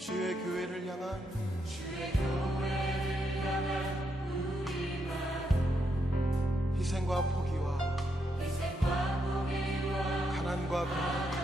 주의 교회를 향한 우리 마음 희생과 포기와 가난과 고난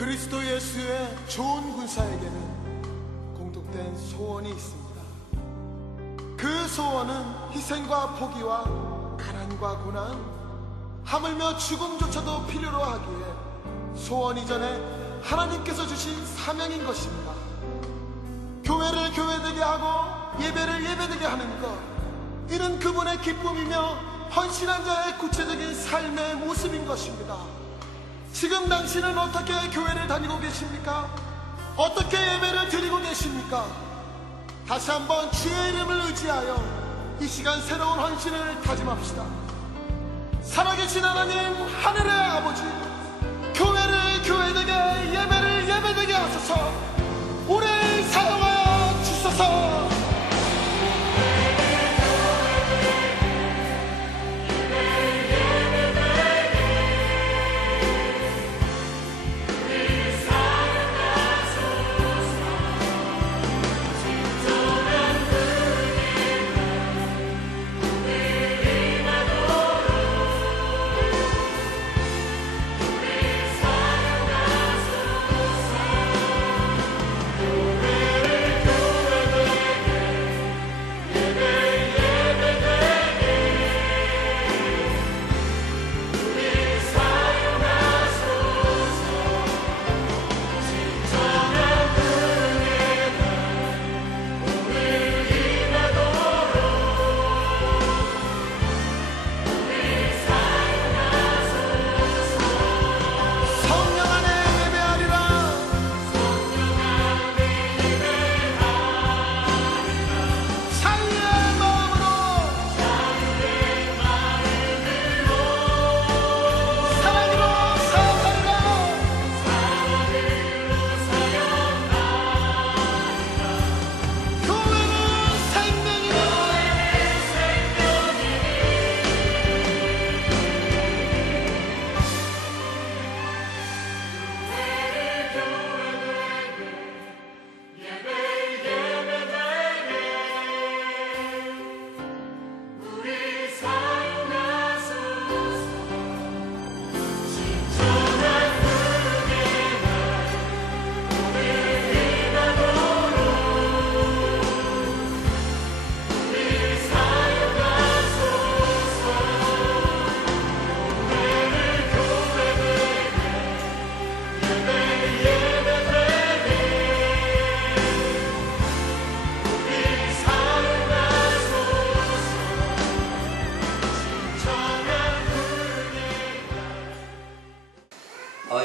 그리스도 예수의 좋은 군사에게는 공통된 소원이 있습니다. 그 소원은 희생과 포기와 가난과 고난, 하물며 죽음조차도 필요로 하기에 소원 이전에 하나님께서 주신 사명인 것입니다. 교회를 교회되게 하고 예배를 예배되게 하는 것, 이는 그분의 기쁨이며 헌신한 자의 구체적인 삶의 모습인 것입니다. 지금 당신은 어떻게 교회를 다니고 계십니까? 어떻게 예배를 드리고 계십니까? 다시 한번 주의 이름을 의지하여 이 시간 새로운 헌신을 다짐합시다. 살아계신 하나님, 하늘의 아버지, 교회를 교회되게, 예배를 예배되게 하소서. 우리를 사용하여 주소서.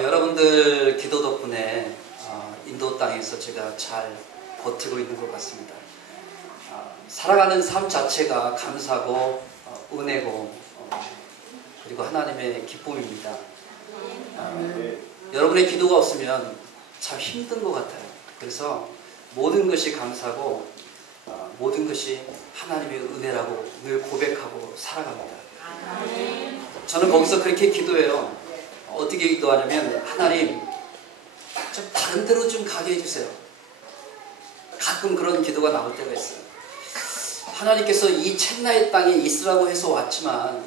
여러분들 기도 덕분에 인도 땅에서 제가 잘 버티고 있는 것 같습니다. 살아가는 삶 자체가 감사고 은혜고 그리고 하나님의 기쁨입니다. 여러분의 기도가 없으면 참 힘든 것 같아요. 그래서 모든 것이 감사고 모든 것이 하나님의 은혜라고 늘 고백하고 살아갑니다. 저는 거기서 그렇게 기도해요. 어떻게 기도하냐면, 하나님 좀 다른 데로 좀 가게 해주세요. 가끔 그런 기도가 나올 때가 있어요. 하나님께서 이 첸나이 땅에 있으라고 해서 왔지만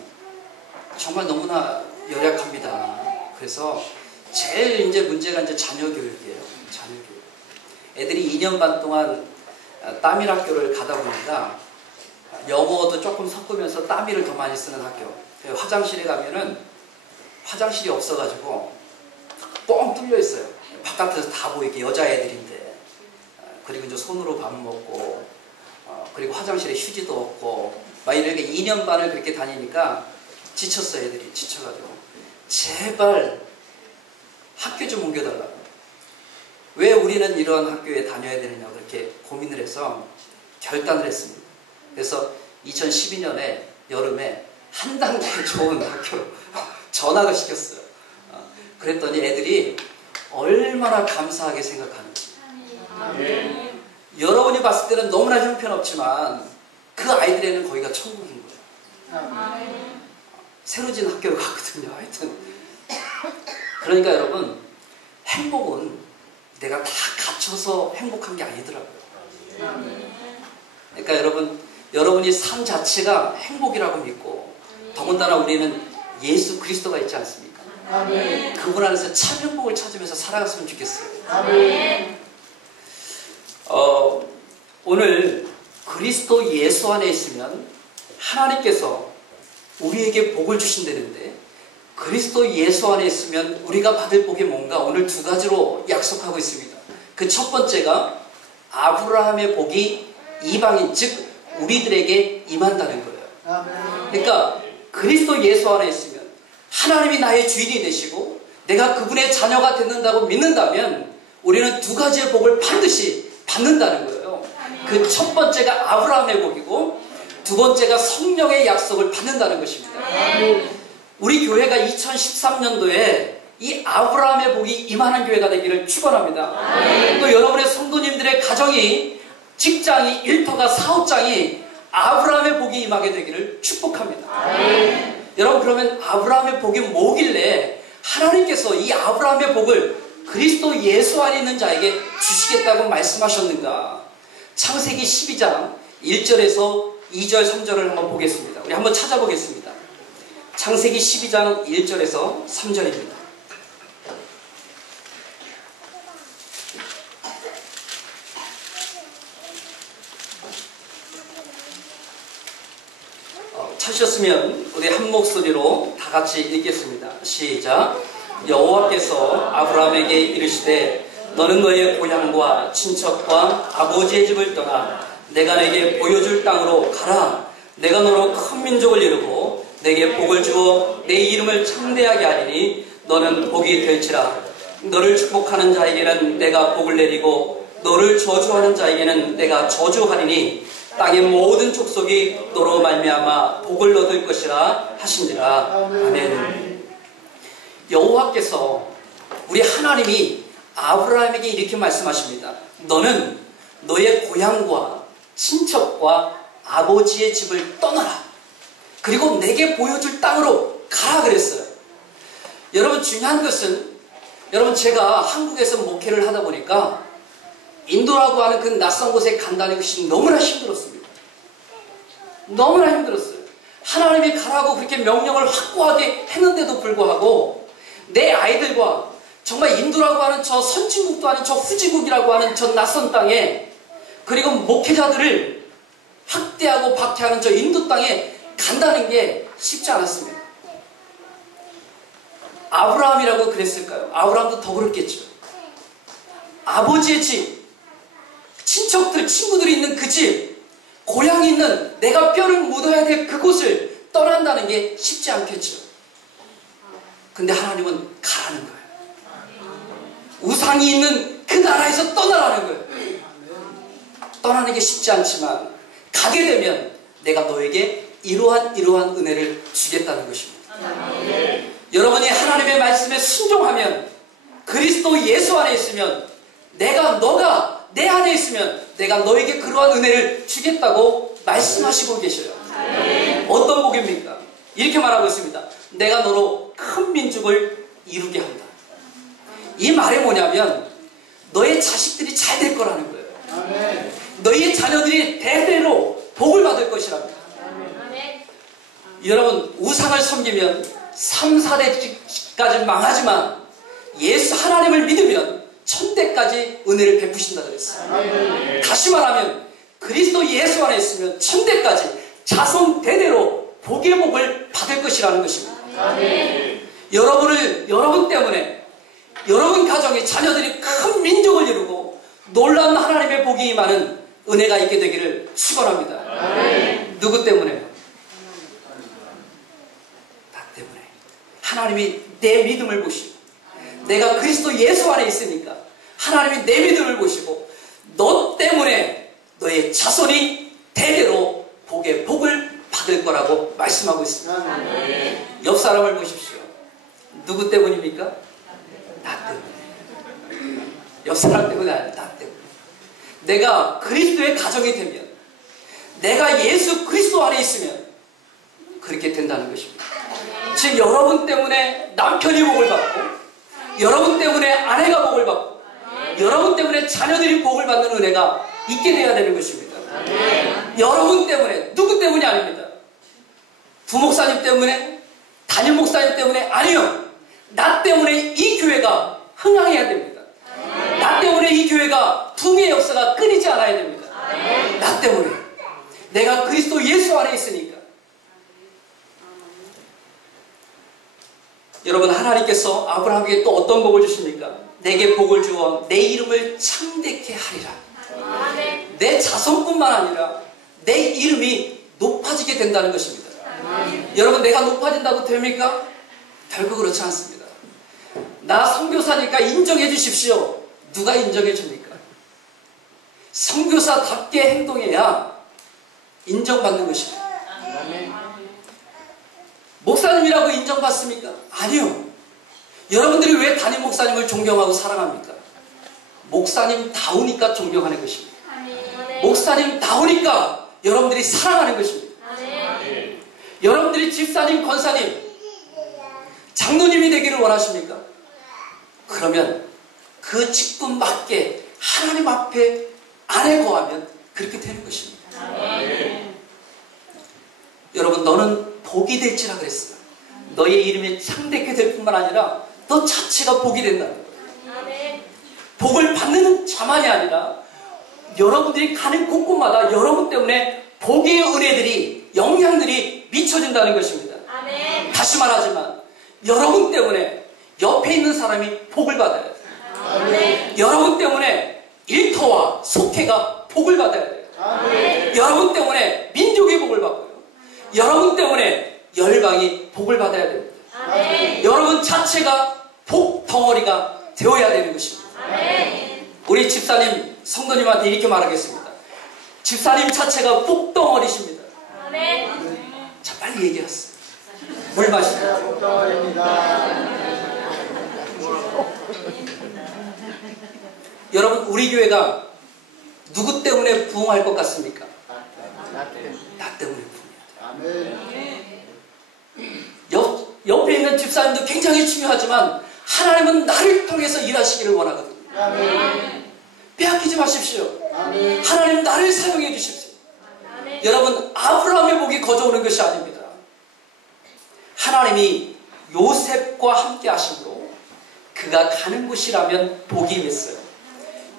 정말 너무나 열약합니다. 그래서 제일 이제 문제가 이제 자녀 교육이에요. 자녀 교육. 애들이 2년 반 동안 따밀 학교를 가다 보니까 영어도 조금 섞으면서 따밀을 더 많이 쓰는 학교. 화장실에 가면은 화장실이 없어가지고 뻥 뚫려 있어요. 바깥에서 다 보이게, 여자애들인데. 그리고 이제 손으로 밥 먹고, 그리고 화장실에 휴지도 없고, 막 이렇게 2년 반을 그렇게 다니니까 지쳤어요. 애들이 지쳐가지고. 제발 학교 좀 옮겨달라고. 왜 우리는 이런 학교에 다녀야 되느냐고 그렇게 고민을 해서 결단을 했습니다. 그래서 2012년에 여름에 한 단계 좋은 학교로 전학을 시켰어요. 그랬더니 애들이 얼마나 감사하게 생각하는지. 여러분이 봤을 때는 너무나 형편없지만 그 아이들에는 거기가 천국인 거예요. 새로 진 학교로 갔거든요. 하여튼 그러니까 여러분, 행복은 내가 다 갖춰서 행복한 게 아니더라고요. 그러니까 여러분이 삶 자체가 행복이라고 믿고, 더군다나 우리는 예수 그리스도가 있지 않습니까? 그분 안에서 참 행복을 찾으면서 살아갔으면 좋겠어요. 오늘 그리스도 예수 안에 있으면 하나님께서 우리에게 복을 주신다는데, 그리스도 예수 안에 있으면 우리가 받을 복이 뭔가 오늘 두 가지로 약속하고 있습니다. 그 첫 번째가 아브라함의 복이 이방인, 즉 우리들에게 임한다는 거예요. 그러니까 그리스도 예수 안에 있으면 하나님이 나의 주인이 되시고 내가 그분의 자녀가 된다고 믿는다면 우리는 두 가지의 복을 반드시 받는다는 거예요. 그 첫 번째가 아브라함의 복이고 두 번째가 성령의 약속을 받는다는 것입니다. 우리 교회가 2013년도에 이 아브라함의 복이 임하는 교회가 되기를 축원합니다. 또 여러분의 성도님들의 가정이, 직장이, 일터가, 사업장이 아브라함의 복이 임하게 되기를 축복합니다. 여러분, 그러면 아브라함의 복이 뭐길래 하나님께서 이 아브라함의 복을 그리스도 예수 안에 있는 자에게 주시겠다고 말씀하셨는가? 창세기 12장 1절에서 2절 3절을 한번 보겠습니다. 우리 한번 찾아보겠습니다. 창세기 12장 1절에서 3절입니다. 찾으셨으면 우리 한 목소리로 다 같이 읽겠습니다. 시작. 여호와께서 아브라함에게 이르시되 너는 너의 고향과 친척과 아버지의 집을 떠나 내가 내게 보여줄 땅으로 가라. 내가 너로 큰 민족을 이루고 내게 복을 주어 내 이름을 창대하게 하리니 너는 복이 될지라. 너를 축복하는 자에게는 내가 복을 내리고 너를 저주하는 자에게는 내가 저주하리니 땅의 모든 족속이 너로 말미암아 복을 얻을 것이라 하시니라. 아멘. 여호와께서, 우리 하나님이 아브라함에게 이렇게 말씀하십니다. 너는 너의 고향과 친척과 아버지의 집을 떠나라. 그리고 내게 보여줄 땅으로 가라 그랬어요. 여러분, 중요한 것은, 여러분, 제가 한국에서 목회를 하다 보니까 인도라고 하는 그 낯선 곳에 간다는 것이 너무나 힘들었습니다. 너무나 힘들었어요. 하나님이 가라고 그렇게 명령을 확고하게 했는데도 불구하고 내 아이들과 정말 인도라고 하는 저 선진국도 아닌 저 후진국이라고 하는 저 낯선 땅에, 그리고 목회자들을 학대하고 박해하는 저 인도 땅에 간다는 게 쉽지 않았습니다. 아브라함이라고 그랬을까요? 아브라함도 더 그랬겠죠. 아버지의 집, 친척들, 친구들이 있는 그 집, 고향이 있는 내가 뼈를 묻어야 될 그곳을 떠난다는 게 쉽지 않겠죠. 근데 하나님은 가라는 거예요. 우상이 있는 그 나라에서 떠나라는 거예요. 떠나는 게 쉽지 않지만 가게 되면 내가 너에게 이러한 은혜를 주겠다는 것입니다. 여러분이 하나님의 말씀에 순종하면, 그리스도 예수 안에 있으면, 너가 내 안에 있으면 내가 너에게 그러한 은혜를 주겠다고 말씀하시고 계셔요. 어떤 복입니까? 이렇게 말하고 있습니다. 내가 너로 큰 민족을 이루게 한다. 이 말이 뭐냐면 너의 자식들이 잘 될 거라는 거예요. 너희의 자녀들이 대대로 복을 받을 것이랍니다. 여러분, 우상을 섬기면 3, 4대까지 망하지만 예수 하나님을 믿으면 천대까지 은혜를 베푸신다 그랬어요. 다시 말하면 그리스도 예수 안에 있으면 천대까지 자손 대대로 복의 복을 받을 것이라는 것입니다. 여러분 때문에 여러분 가정의 자녀들이 큰 민족을 이루고 놀라운 하나님의 복이 임하는 은혜가 있게 되기를 축원합니다. 누구 때문에요? 나 때문에. 하나님이 내 믿음을 보시고, 내가 그리스도 예수 안에 있으니까 하나님이 내 믿음을 보시고 너 때문에 너의 자손이 대대로 복의 복을 받을 거라고 말씀하고 있습니다. 옆 사람을 보십시오. 누구 때문입니까? 나 때문에. 옆 사람 때문에 아니라 나 때문에. 내가 그리스도의 가정이 되면, 내가 예수 그리스도 안에 있으면 그렇게 된다는 것입니다. 즉 여러분 때문에 남편이 복을 받고, 여러분 때문에 아내가 복을 받고, 여러분 때문에 자녀들이 복을 받는 은혜가 있게 되어야 되는 것입니다. 여러분 때문에, 누구 때문이 아닙니다. 부목사님 때문에, 담임 목사님 때문에, 아니요. 나 때문에 이 교회가 흥황해야 됩니다. 나 때문에 이 교회가 붕의 역사가 끊이지 않아야 됩니다. 나 때문에. 내가 그리스도 예수 안에 있으니까. 여러분, 하나님께서 아브라함에게 또 어떤 복을 주십니까? 내게 복을 주어 내 이름을 창대케 하리라. 내 자손뿐만 아니라 내 이름이 높아지게 된다는 것입니다. 여러분, 내가 높아진다고 됩니까? 결코 그렇지 않습니다. 나 선교사니까 인정해 주십시오. 누가 인정해 줍니까? 선교사답게 행동해야 인정받는 것입니다. 목사님이라고 인정받습니까? 아니요. 여러분들이 왜 담임 목사님을 존경하고 사랑합니까? 목사님다우니까 존경하는 것입니다. 목사님다우니까 여러분들이 사랑하는 것입니다. 여러분들이 집사님, 권사님, 장로님이 되기를 원하십니까? 그러면 그 직분 맞게 하나님 앞에 안에 거하면 그렇게 되는 것입니다. 여러분, 너는 복이 될지라 그랬어요. 너의 이름이 창대케 될 뿐만 아니라 너 자체가 복이 된다는 거예요. 복을 받는 자만이 아니라 여러분들이 가는 곳곳마다 여러분 때문에 복의 은혜들이, 영향들이 미쳐진다는 것입니다. 다시 말하지만 여러분 때문에 옆에 있는 사람이 복을 받아야 돼요. 여러분 때문에 일터와 속회가 복을 받아야 돼요. 여러분 때문에 민족이 복을 받고요. 여러분 때문에 열방이 복을 받아야 됩니다. 여러분 자체가 복 덩어리가 되어야 되는 것입니다. 우리 집사님, 성도님한테 이렇게 말하겠습니다. 집사님 자체가 복 덩어리십니다. 자, 빨리 얘기하세요. 물 마시고. 복 덩어리입니다. 여러분, 우리 교회가 누구 때문에 부흥할 것 같습니까? 나 때문에 부흥해야 돼요. 옆에 있는 집사님도 굉장히 중요하지만 하나님은 나를 통해서 일하시기를 원하거든요. 빼앗기지 마십시오. 하나님 나를 사용해 주십시오. 여러분, 아브라함의 복이 거저오는 것이 아닙니다. 하나님이 요셉과 함께 하심으로 그가 가는 곳이라면 복이 임했어요.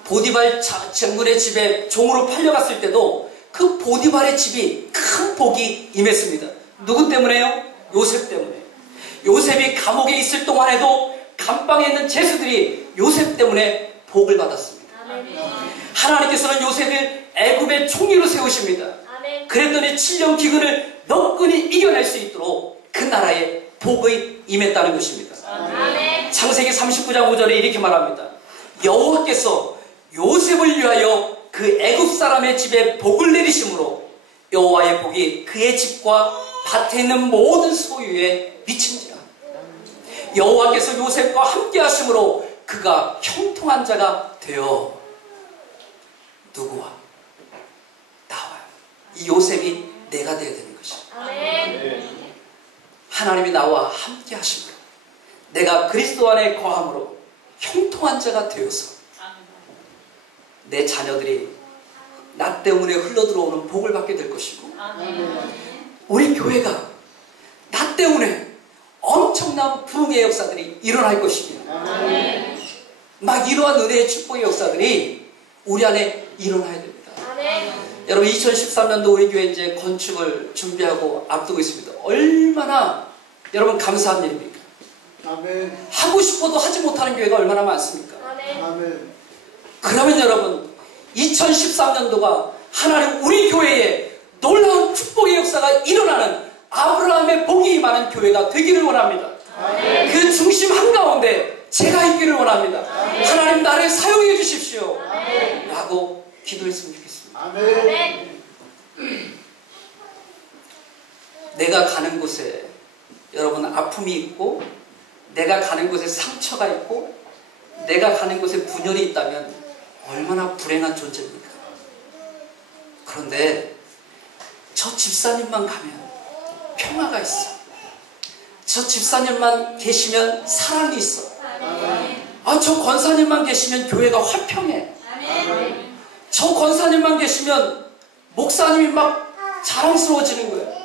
보디발 장군의 집에 종으로 팔려갔을 때도 그 보디발의 집이 큰 복이 임했습니다. 누구 때문에요? 요셉 때문에. 요셉이 감옥에 있을 동안에도 감방에 있는 죄수들이 요셉 때문에 복을 받았습니다. 하나님께서는 요셉을 애굽의 총리로 세우십니다. 그랬더니 7년 기근을 너끈히 이겨낼 수 있도록 그 나라에 복이 임했다는 것입니다. 창세기 39장 5절에 이렇게 말합니다. 여호와께서 요셉을 위하여 그 애굽 사람의 집에 복을 내리심으로 여호와의 복이 그의 집과 밭에 있는 모든 소유에 미친지라. 여호와께서 요셉과 함께 하심으로 그가 형통한 자가 되어 누구와? 나와요. 이 요셉이 내가 되어야 되는 것이죠. 하나님이 나와 함께 하심으로 내가 그리스도 안에 거함으로 형통한 자가 되어서 내 자녀들이 나 때문에 흘러들어오는 복을 받게 될 것이고, 우리 교회가 나 때문에 엄청난 부흥의 역사들이 일어날 것이며, 막 이러한 은혜의 축복의 역사들이 우리 안에 일어나야 됩니다. 여러분, 2013년도 우리 교회 이제 건축을 준비하고 앞두고 있습니다. 얼마나 여러분 감사한 일입니까? 아멘. 하고 싶어도 하지 못하는 교회가 얼마나 많습니까? 아멘. 그러면 여러분, 2013년도가 하나님 우리 교회에 놀라운 축복의 역사가 일어나는 아브라함의 복이 임하는 교회가 되기를 원합니다. 그 중심 한가운데 제가 있기를 원합니다. 하나님 나를 사용해 주십시오 라고 기도했으면 좋겠습니다. 아멘. 내가 가는 곳에 여러분 아픔이 있고, 내가 가는 곳에 상처가 있고, 내가 가는 곳에 분열이 있다면 얼마나 불행한 존재입니까? 그런데 저 집사님만 가면 평화가 있어. 저 집사님만 계시면 사랑이 있어. 저 권사님만 계시면 교회가 화평해. 저 권사님만 계시면 목사님이 막 자랑스러워지는 거예요.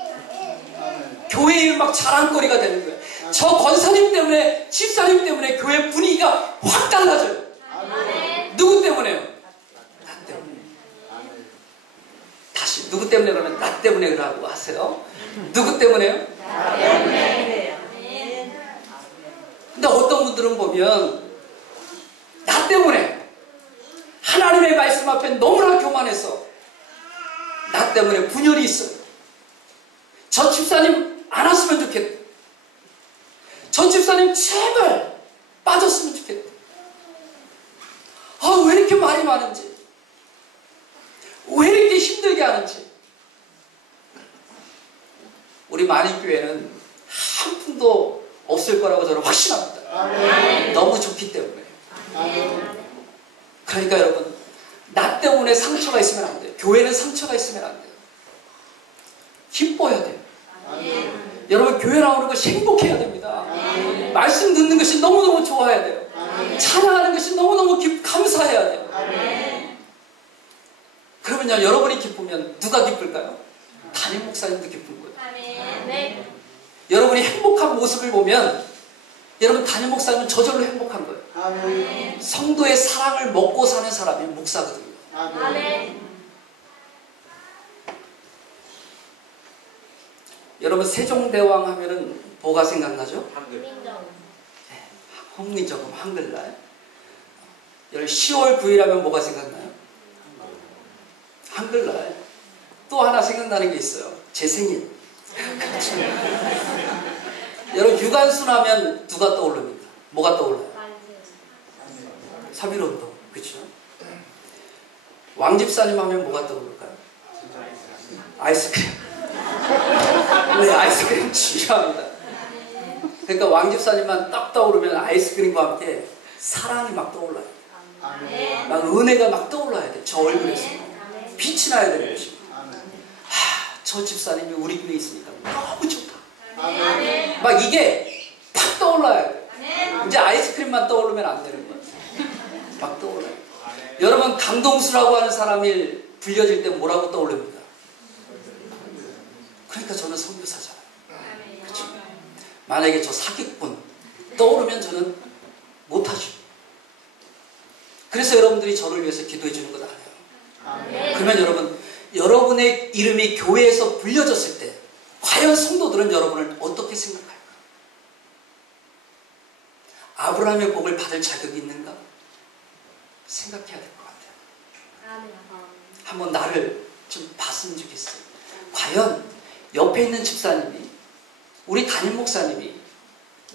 교회에 막 자랑거리가 되는 거예요. 저 권사님 때문에, 집사님 때문에 교회 분위기가 확 달라져요. 누구 때문에요? 나 때문에. 다시 누구 때문에 그러면 나 때문에 그러라고 하세요. 누구 때문에요? 나 때문에. 근데 어떤 분들은 보면 나 때문에 하나님의 말씀 앞에 너무나 교만해서 나 때문에 분열이 있어요. 저 집사님 안 왔으면 좋겠다. 저 집사님 제발 빠졌으면 좋겠다. 왜 이렇게 말이 많은지, 왜 이렇게 힘들게 하는지. 우리 만인교회는 한 푼도 없을 거라고 저는 확신합니다. 아멘. 너무 좋기 때문에. 아멘. 그러니까 여러분, 나 때문에 상처가 있으면 안 돼요. 교회는 상처가 있으면 안 돼요. 기뻐야 돼요. 아멘. 여러분, 교회 나오는 것이 행복해야 됩니다. 말씀 듣는 것이 너무너무 좋아야 돼요. 찬양하는 것이 너무너무 감사해야 돼요. 그러면요, 여러분이 기쁘면 누가 기쁠까요? 담임 목사님도 기쁜 거예요. 여러분이 행복한 모습을 보면 여러분 담임 목사님은 저절로 행복한 거예요. 아멘. 성도의 사랑을 먹고 사는 사람이 목사거든요. 아멘. 여러분, 세종대왕 하면은 뭐가 생각나죠? 홍리저금, 한글날. 여러분, 10월 9일 하면 뭐가 생각나요? 한글날. 또 하나 생각나는 게 있어요. 제 생일. 여러분, 유관순 하면 누가 떠오릅니까? 뭐가 떠올라요? 3.1운동. 그렇죠? 왕집사님 하면 뭐가 떠오를까요? 아이스크림. 네, 아이스크림 중요합니다. 그러니까 왕집사님만 딱 떠오르면 아이스크림과 함께 사랑이 막 떠올라요. 아멘. 막 은혜가 막 떠올라야 돼. 저 얼굴에서 빛이 나야 되는 것입니다. 저 집사님이 우리 교회에 있으니까 너무 좋다. 아멘. 막 이게 팍 떠올라야 돼. 이제 아이스크림만 떠오르면 안 되는 거예요. 막 떠올라요. 여러분, 강동수라고 하는 사람이 불려질 때 뭐라고 떠오릅니까? 그러니까 저는 선교사잖아요. 그렇죠? 만약에 저 사기꾼 떠오르면 저는 못하죠. 그래서 여러분들이 저를 위해서 기도해 주는 것 아니에요. 그러면 여러분, 여러분의 이름이 교회에서 불려졌을 때 과연 성도들은 여러분을 어떻게 생각할까? 아브라함의 복을 받을 자격이 있는가? 생각해야 될 것 같아요. 한번 나를 좀 봤으면 좋겠어요. 과연 옆에 있는 집사님이, 우리 담임 목사님이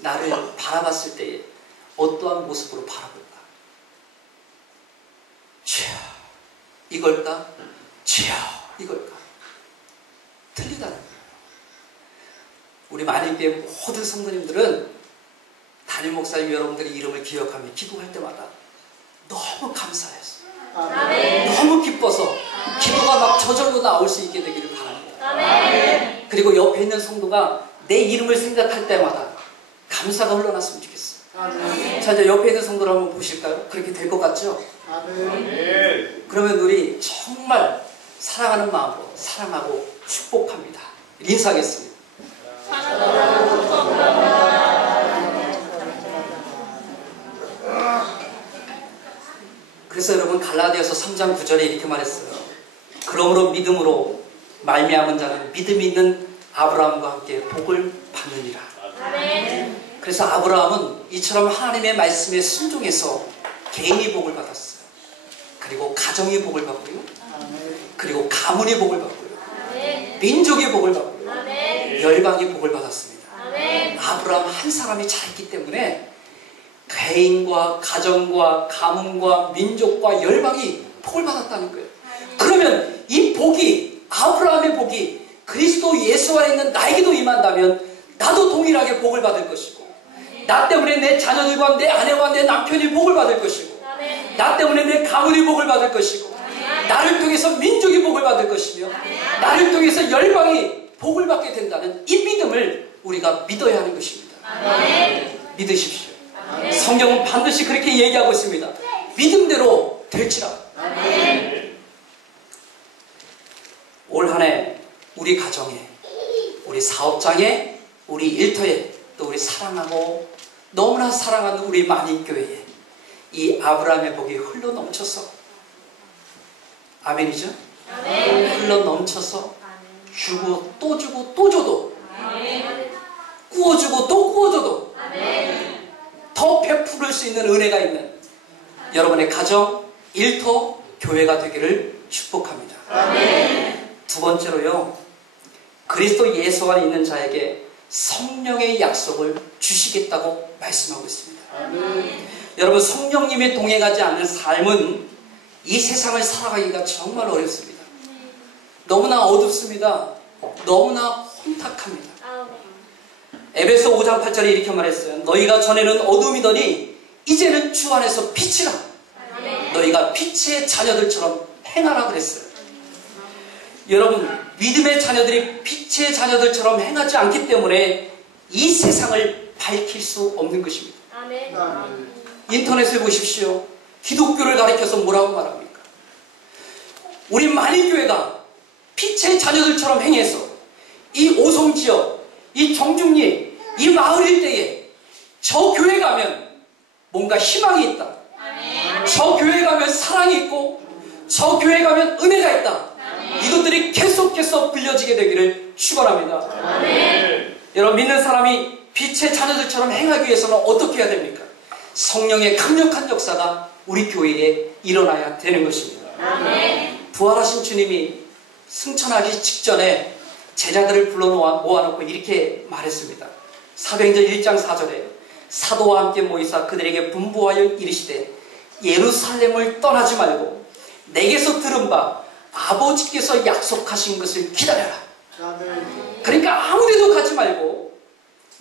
나를 바라봤을 때 어떠한 모습으로 바라볼까? 주여 이걸까? 주여 이걸까? 틀리다는 거예요. 우리 만인교회 모든 성도님들은 담임 목사님 여러분들의 이름을 기억하며 기도할 때마다 너무 감사해서 너무 기뻐서 기도가 막 저절로 나올 수 있게 되기를 바랍니다. 그리고 옆에 있는 성도가 내 이름을 생각할 때마다 감사가 흘러났으면 좋겠어요. 자, 이제 옆에 있는 성도를 한번 보실까요? 그렇게 될 것 같죠? 그러면 우리 정말 사랑하는 마음으로 사랑하고 축복합니다. 인사하겠습니다. 그래서 여러분 갈라디아서 3장 9절에 이렇게 말했어요. 그러므로 믿음으로 말미암은 자는 믿음이 있는 아브라함과 함께 복을 받느니라. 그래서 아브라함은 이처럼 하나님의 말씀에 순종해서 개인이 복을 받았어요. 그리고 가정이 복을 받고요. 그리고 가문이 복을 받고요. 민족이 복을 받고요. 열방이 복을 받았습니다. 아브라함 한 사람이 잘했기 때문에 개인과 가정과 가문과 민족과 열방이 복을 받았다는 거예요. 그러면 이 복이, 아브라함의 복이 그리스도 예수 안에 있는 나에게도 임한다면 나도 동일하게 복을 받을 것이고, 나 때문에 내 자녀들과 내 아내와 내 남편이 복을 받을 것이고, 나 때문에 내 가문이 복을 받을 것이고, 나를 통해서 민족이 복을 받을 것이며, 나를 통해서 열방이 복을 받게 된다는 이 믿음을 우리가 믿어야 하는 것입니다. 믿으십시오. 성경은 반드시 그렇게 얘기하고 있습니다. 믿음대로 될지라. 올 한 해 우리 가정에, 우리 사업장에, 우리 일터에, 또 우리 사랑하고 너무나 사랑하는 우리 만인교회에 이 아브라함의 복이 흘러 넘쳐서, 아멘이죠? 흘러 넘쳐서 주고 또 주고 또 줘도, 구워주고 또 구워줘도 더 베풀을 수 있는 은혜가 있는 여러분의 가정, 일터, 교회가 되기를 축복합니다. 두 번째로요, 그리스도 예수 안에 있는 자에게 성령의 약속을 주시겠다고 말씀하고 있습니다. 여러분, 성령님이 동행하지 않는 삶은 이 세상을 살아가기가 정말 어렵습니다. 너무나 어둡습니다. 너무나 혼탁합니다. 에베소 5장 8절에 이렇게 말했어요. 너희가 전에는 어둠이더니 이제는 주 안에서 빛이라. 너희가 빛의 자녀들처럼 행하라 그랬어요. 여러분, 믿음의 자녀들이 빛의 자녀들처럼 행하지 않기 때문에 이 세상을 밝힐 수 없는 것입니다. 인터넷에 보십시오. 기독교를 가리켜서 뭐라고 말합니까? 우리 만인교회가 빛의 자녀들처럼 행해서 이 오송지역, 이 정중리, 이 마을 일대에 저 교회 가면 뭔가 희망이 있다. 저 교회 가면 사랑이 있고, 저 교회 가면 은혜가 있다. 이것들이 계속해서 불려지게 되기를 축원합니다. 여러분, 믿는 사람이 빛의 자녀들처럼 행하기 위해서는 어떻게 해야 됩니까? 성령의 강력한 역사가 우리 교회에 일어나야 되는 것입니다. 부활하신 주님이 승천하기 직전에 제자들을 불러 모아놓고 이렇게 말했습니다. 사도행전 1장 4절에 사도와 함께 모이사 그들에게 분부하여 이르시되 예루살렘을 떠나지 말고 내게서 들은 바 아버지께서 약속하신 것을 기다려라. 그러니까 아무데도 가지 말고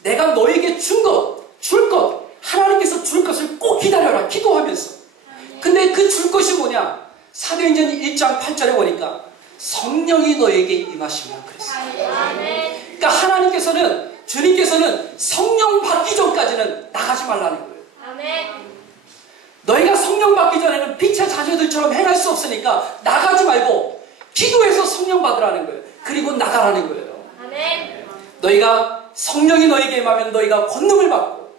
내가 너에게 줄 것, 하나님께서 줄 것을 꼭 기다려라. 기도하면서. 근데 그 줄 것이 뭐냐? 사도행전 1장 8절에 보니까 성령이 너에게 임하시면 그랬어요. 그러니까 하나님께서는, 주님께서는 성령 받기 전까지는 나가지 말라는 거예요. 너희가 성령 받기 전에는 빛의 자녀들처럼 행할 수 없으니까 나가지 말고 기도해서 성령 받으라는 거예요. 그리고 나가라는 거예요. 너희가 성령이 너에게 임하면 너희가 권능을 받고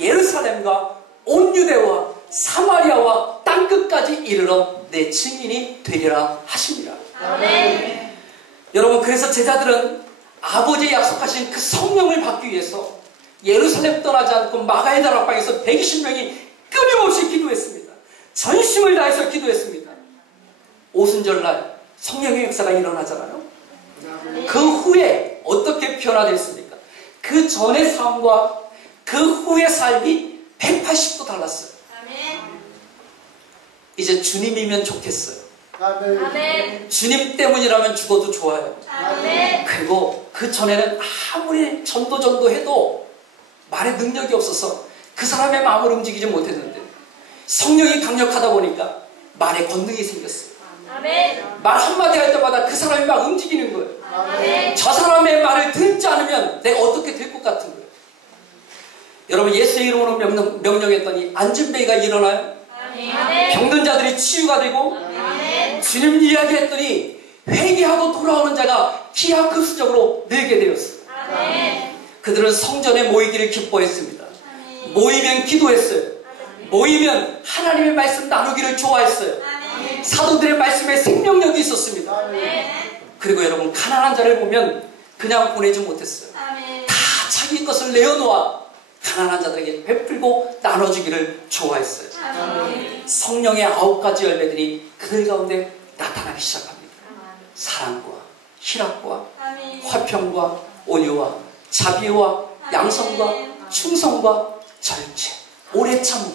예루살렘과 온 유대와 사마리아와 땅끝까지 이르러 내 증인이 되리라 하시니라. 여러분, 그래서 제자들은 아버지의 약속하신 그 성령을 받기 위해서 예루살렘 떠나지 않고 마가의 다락방에서 120명이 끊임없이 기도했습니다. 전심을 다해서 기도했습니다. 오순절날 성령의 역사가 일어나잖아요. 그 후에 어떻게 변화됐습니까? 그 전의 삶과 그 후의 삶이 180도 달랐어요. 이제 주님이면 좋겠어요. 아멘. 아멘. 주님 때문이라면 죽어도 좋아요. 아멘. 그리고 그 전에는 아무리 전도 해도 말에 능력이 없어서 그 사람의 마음을 움직이지 못했는데 성령이 강력하다 보니까 말에 권능이 생겼어요. 아멘. 말 한마디 할 때마다 그 사람이 막 움직이는 거예요. 아멘. 저 사람의 말을 듣지 않으면 내가 어떻게 될 것 같은 거예요. 여러분 예수의 이름으로 명령했더니 안진뱅이가 일어나요. 아멘. 병든 자들이 치유가 되고 아멘. 주님 이야기했더니 회개하고 돌아오는 자가 기하급수적으로 늘게 되었어요. 아멘. 그들은 성전에 모이기를 기뻐했습니다. 모이면 기도했어요. 모이면 하나님의 말씀 나누기를 좋아했어요. 아멘. 사도들의 말씀에 생명력이 있었습니다. 아멘. 그리고 여러분 가난한 자를 보면 그냥 보내지 못했어요. 아멘. 다 자기 것을 내어놓아 가난한 자들에게 베풀고 나눠주기를 좋아했어요. 아멘. 성령의 9가지 열매들이 그들 가운데 나타나기 시작합니다. 사랑과 희락과 아멘. 화평과 온유와 자비와 양성과 충성과 절제, 오래 참음,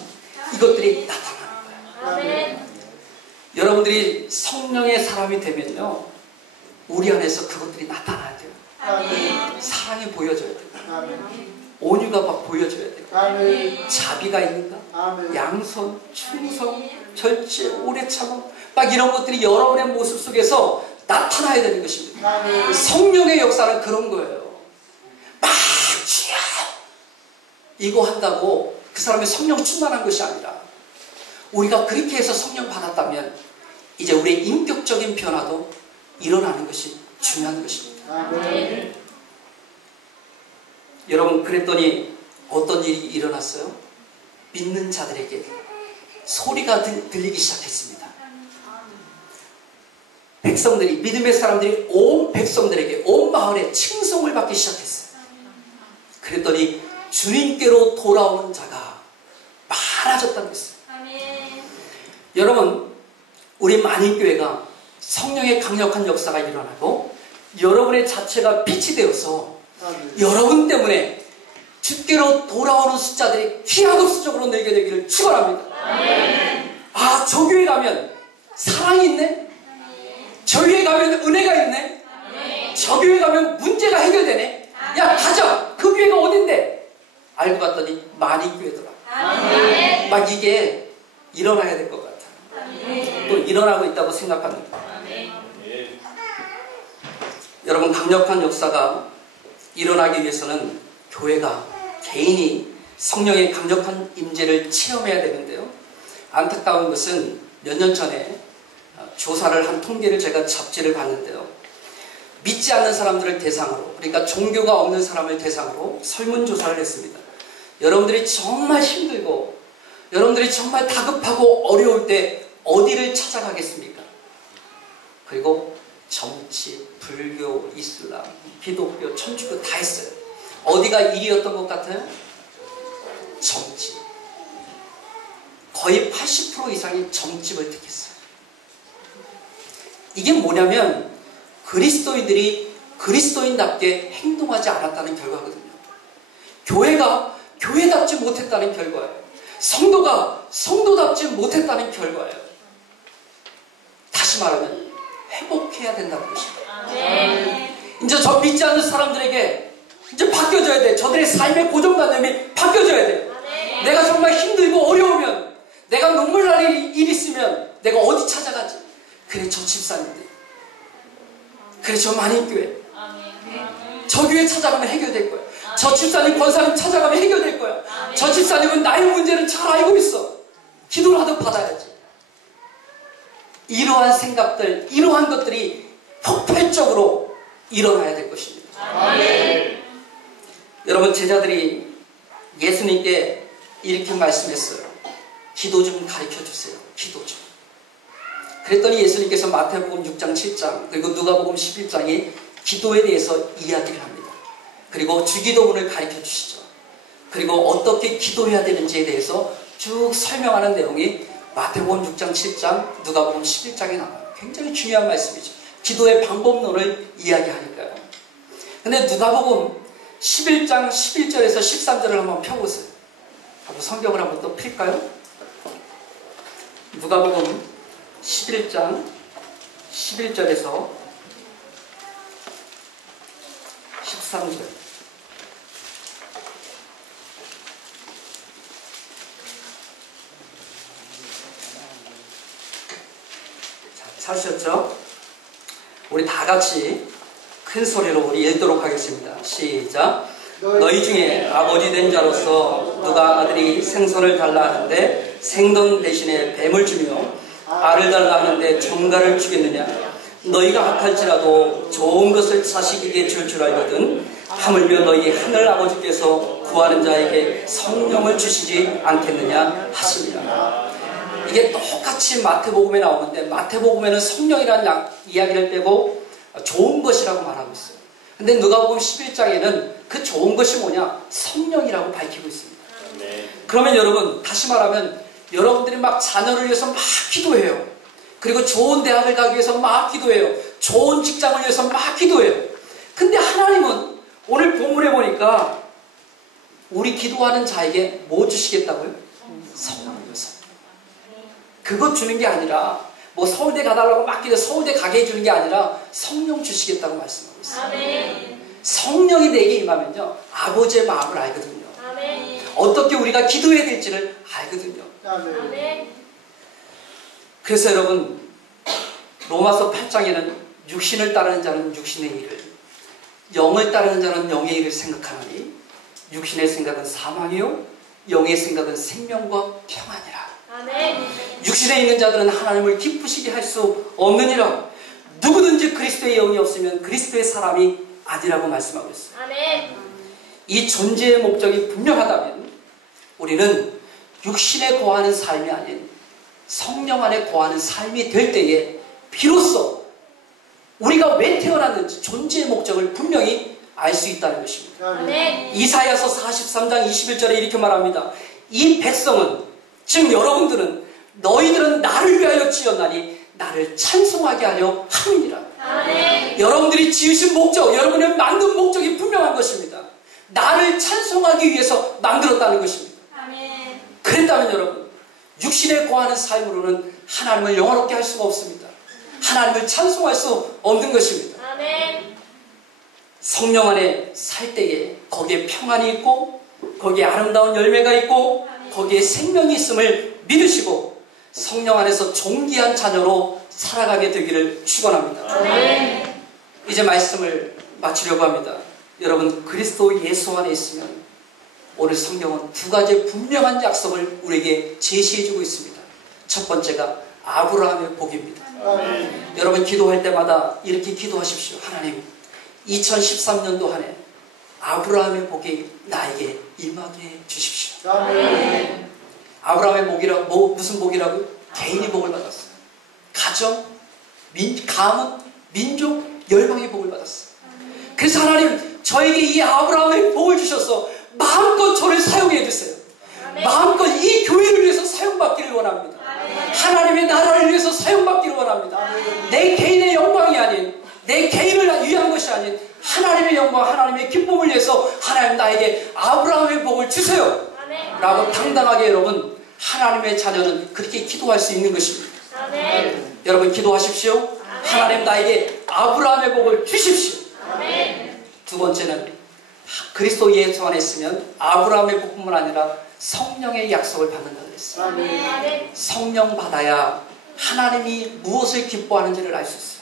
이것들이 나타나는 거예요. 아멘. 여러분들이 성령의 사람이 되면요, 우리 안에서 그것들이 나타나야 돼요. 아멘. 사랑이 보여져야 돼요. 아멘. 온유가 막 보여져야 돼요. 아멘. 자비가 있는가? 아멘. 양선, 충성, 절제, 오래 참음, 막 이런 것들이 여러분의 모습 속에서 나타나야 되는 것입니다. 아멘. 성령의 역사는 그런 거예요. 막 주여 이거 한다고 그 사람이 성령 충만한 것이 아니라 우리가 그렇게 해서 성령 받았다면 이제 우리의 인격적인 변화도 일어나는 것이 중요한 것입니다. 아멘. 여러분 그랬더니 어떤 일이 일어났어요? 믿는 자들에게 소리가 들리기 시작했습니다. 백성들이, 믿음의 사람들이 온 백성들에게, 온 마을에 칭송을 받기 시작했어요. 그랬더니 주님께로 돌아오는 자가 많아졌다는 것이에요. 아멘. 여러분, 우리 만인교회가 성령의 강력한 역사가 일어나고 여러분의 자체가 빛이 되어서 아멘. 여러분 때문에 주께로 돌아오는 숫자들이 기하급수적으로 늘게 되기를 축원합니다. 아, 저 교회 가면 사랑이 있네? 저 교회 가면 은혜가 있네? 저 교회 가면 문제가 해결되네? 야, 가자! 그 교회가 어딘데? 알고 봤더니 만인교회더라. 아멘. 막 이게 일어나야 될 것 같아요. 또 일어나고 있다고 생각합니다. 여러분, 강력한 역사가 일어나기 위해서는 교회가, 개인이 성령의 강력한 임재를 체험해야 되는데요. 안타까운 것은 몇 년 전에 조사를 한 통계를 제가 잡지를 봤는데요. 믿지 않는 사람들을 대상으로, 그러니까 종교가 없는 사람을 대상으로 설문조사를 했습니다. 여러분들이 정말 힘들고 여러분들이 정말 다급하고 어려울 때 어디를 찾아가겠습니까? 그리고 정치, 불교, 이슬람, 기독교, 천주교 다 했어요. 어디가 1위였던 것 같아요? 점집. 거의 80% 이상이 점집을 택했어요. 이게 뭐냐면 그리스도인들이 그리스도인답게 행동하지 않았다는 결과거든요. 교회가 교회답지 못했다는 결과예요. 성도가 성도답지 못했다는 결과예요. 다시 말하면 회복해야 된다는 것입니다. 이제 저 믿지 않는 사람들에게 이제 바뀌어져야 돼. 저들의 삶의 고정관념이 바뀌어져야 돼. 내가 정말 힘들고 어려우면, 내가 눈물 날 일 있으면 내가 어디 찾아가지? 그래, 저 집사님들. 그래, 저 만인교회. 저 교회 찾아가면 해결될 거야. 저 집사님, 권사님 찾아가면 해결될 거야. 저 집사님은 나의 문제를 잘 알고 있어. 기도라도 받아야지. 이러한 생각들, 이러한 것들이 폭발적으로 일어나야 될 것입니다. 여러분, 제자들이 예수님께 이렇게 말씀했어요. 기도 좀 가르쳐 주세요. 기도 좀. 그랬더니 예수님께서 마태복음 6장 7장 그리고 누가복음 11장에 기도에 대해서 이야기를 합니다. 그리고 주기도문을 가르쳐 주시죠. 그리고 어떻게 기도해야 되는지에 대해서 쭉 설명하는 내용이 마태복음 6장 7장 누가복음 11장에 나와요. 굉장히 중요한 말씀이죠. 기도의 방법론을 이야기하니까요. 근데 누가복음 11장 11절에서 13절을 한번 펴보세요. 한번 성경을 한번 또 필까요? 누가복음 11장 11절에서 13절. 찾으셨죠? 우리 다 같이 큰 소리로 우리 읽도록 하겠습니다. 시작. 너희 중에 아버지 된 자로서 누가 아들이 생선을 달라 하는데 생돈 대신에 뱀을 주며 알을 달라 하는데 정갈을 주겠느냐? 너희가 악할지라도 좋은 것을 자식에게 줄 알거든 하물며 너희 하늘 아버지께서 구하는 자에게 성령을 주시지 않겠느냐 하십니다. 이게 똑같이 마태복음에 나오는데 마태복음에는 성령이라는 이야기를 빼고 좋은 것이라고 말하고 있어요. 근데 누가복음 11장에는 그 좋은 것이 뭐냐? 성령이라고 밝히고 있습니다. 그러면 여러분, 다시 말하면 여러분들이 막 자녀를 위해서 막 기도해요. 그리고 좋은 대학을 가기 위해서 막 기도해요. 좋은 직장을 위해서 막 기도해요. 근데 하나님은 오늘 본문에 보니까 우리 기도하는 자에게 뭐 주시겠다고요? 성령이요. 그것 주는 게 아니라 뭐 서울대 가달라고 막 기도 서울대 가게 해주는 게 아니라 성령 주시겠다고 말씀하고 있어요. 아멘. 성령이 내게 임하면요 아버지의 마음을 알거든요. 아멘. 어떻게 우리가 기도해야 될지를 알거든요. 아멘. 그래서 여러분 로마서 8장에는 육신을 따르는 자는 육신의 일을, 영을 따르는 자는 영의 일을 생각하노니 육신의 생각은 사망이요 영의 생각은 생명과 평안이라. 아멘. 육신에 있는 자들은 하나님을 기쁘시게 할 수 없느니라. 누구든지 그리스도의 영이 없으면 그리스도의 사람이 아니라고 말씀하고 있어요. 아멘. 이 존재의 목적이 분명하다면 우리는 육신에 거하는 삶이 아닌 성령 안에 거하는 삶이 될 때에 비로소 우리가 왜 태어났는지 존재의 목적을 분명히 알 수 있다는 것입니다. 아멘. 이사야서 43장 21절에 이렇게 말합니다. 이 백성은, 즉 여러분들은 너희들은 나를 위하여 지었나니 나를 찬송하게 하려 함이니라. 아멘. 여러분들이 지으신 목적, 여러분의 만든 목적이 분명한 것입니다. 나를 찬송하기 위해서 만들었다는 것입니다. 아멘. 그랬다면 여러분, 육신에 거하는 삶으로는 하나님을 영화롭게 할 수가 없습니다. 하나님을 찬송할 수 없는 것입니다. 아멘. 성령 안에 살 때에 거기에 평안이 있고 거기에 아름다운 열매가 있고 거기에 생명이 있음을 믿으시고 성령 안에서 존귀한 자녀로 살아가게 되기를 축원합니다. 아멘. 이제 말씀을 마치려고 합니다. 여러분, 그리스도 예수 안에 있으면 오늘 성경은 두 가지 분명한 약속을 우리에게 제시해주고 있습니다. 첫 번째가 아브라함의 복입니다. 여러분, 기도할 때마다 이렇게 기도하십시오. 하나님, 2013년도 한 해 아브라함의 복이 나에게 임하게 해 주십시오. 아멘. 아브라함의 복이라고 무슨 복이라고요? 개인이 복을 받았어요. 가정, 가문, 민족, 열방의 복을 받았어요. 그래서 하나님, 저에게 이 아브라함의 복을 주셔서 마음껏 저를 사용해 주세요. 마음껏 이 교회를 위해서 사용받기를 원합니다. 하나님의 나라를 위해서 사용받기를 원합니다. 내 개인의 영광이 아닌, 내 개인을 위한 것이 아닌 하나님의 영광, 하나님의 기쁨을 위해서 하나님 나에게 아브라함의 복을 주세요 라고 당당하게 여러분, 하나님의 자녀는 그렇게 기도할 수 있는 것입니다. 아멘. 여러분, 기도하십시오. 하나님 나에게 아브라함의 복을 주십시오. 아멘. 두 번째는 그리스도 예수 안에 있으면 아브라함의 복뿐만 아니라 성령의 약속을 받는다고 했어요. 아멘. 성령 받아야 하나님이 무엇을 기뻐하는지를 알 수 있어요.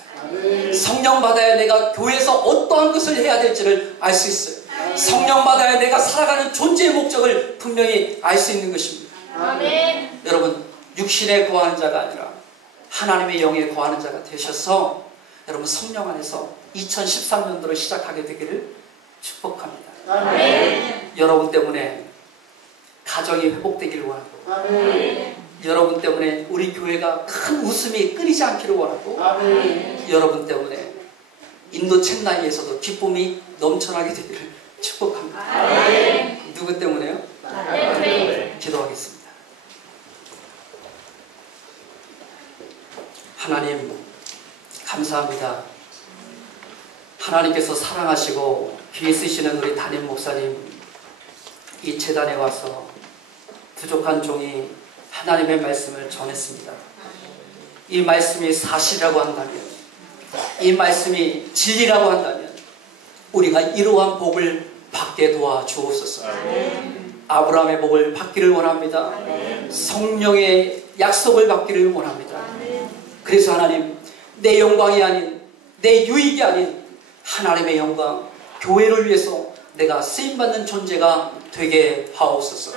성령 받아야 내가 교회에서 어떠한 것을 해야 될지를 알 수 있어요. 성령 받아야 내가 살아가는 존재의 목적을 분명히 알 수 있는 것입니다. 아멘. 여러분, 육신에 거하는 자가 아니라 하나님의 영에 거하는 자가 되셔서 여러분 성령 안에서 2013년도를 시작하게 되기를 축복합니다. 아멘. 여러분 때문에 가정이 회복되기를 원하고, 아멘. 여러분 때문에 우리 교회가 큰 웃음이 끊이지 않기를 원하고, 아멘. 여러분 때문에 인도 첸나이에서도 기쁨이 넘쳐나게 되기를 축복합니다. 아멘. 누구 때문에요? 아멘. 기도하겠습니다. 하나님, 감사합니다. 하나님께서 사랑하시고 귀에 쓰시는 우리 담임 목사님, 이 재단에 와서 부족한 종이 하나님의 말씀을 전했습니다. 이 말씀이 사실이라고 한다면, 이 말씀이 진리라고 한다면 우리가 이러한 복을 받게 도와주옵소서. 아브라함의 복을 받기를 원합니다. 성령의 약속을 받기를 원합니다. 그래서 하나님, 내 영광이 아닌, 내 유익이 아닌 하나님의 영광, 교회를 위해서 내가 쓰임받는 존재가 되게 하옵소서.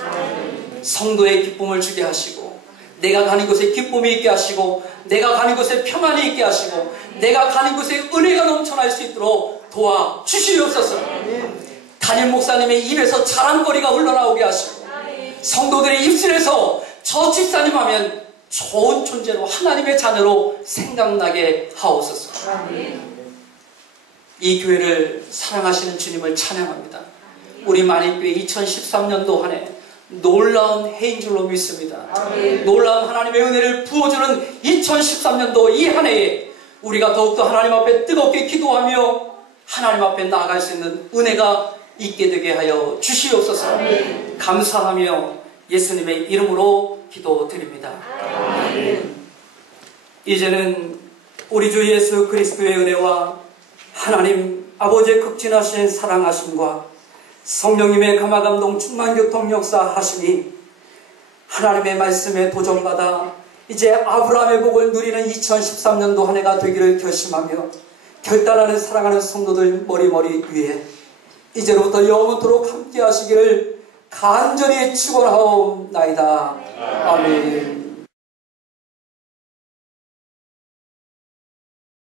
성도의 기쁨을 주게 하시고, 내가 가는 곳에 기쁨이 있게 하시고, 내가 가는 곳에 평안이 있게 하시고, 내가 가는 곳에 은혜가 넘쳐날 수 있도록 도와주시옵소서. 담임 목사님의 입에서 자랑거리가 흘러나오게 하시고, 성도들의 입술에서 저 집사님 하면 좋은 존재로, 하나님의 자녀로 생각나게 하옵소서. 이 교회를 사랑하시는 주님을 찬양합니다. 우리 만인교회 2013년도 한 해 놀라운 해인 줄로 믿습니다. 놀라운 하나님의 은혜를 부어주는 2013년도 이 한 해에 우리가 더욱더 하나님 앞에 뜨겁게 기도하며 하나님 앞에 나아갈 수 있는 은혜가 있게 되게 하여 주시옵소서. 감사하며 예수님의 이름으로 기도드립니다. 이제는 우리 주 예수 그리스도의 은혜와 하나님 아버지의 극진하신 사랑하심과 성령님의 감화감동 충만교통 역사하심이 하나님의 말씀에 도전받아 이제 아브라함의 복을 누리는 2013년도 한 해가 되기를 결심하며 결단하는 사랑하는 성도들 머리머리 위에 이제로부터 영원토록 함께 하시기를 간절히 축원하옵나이다. 아멘.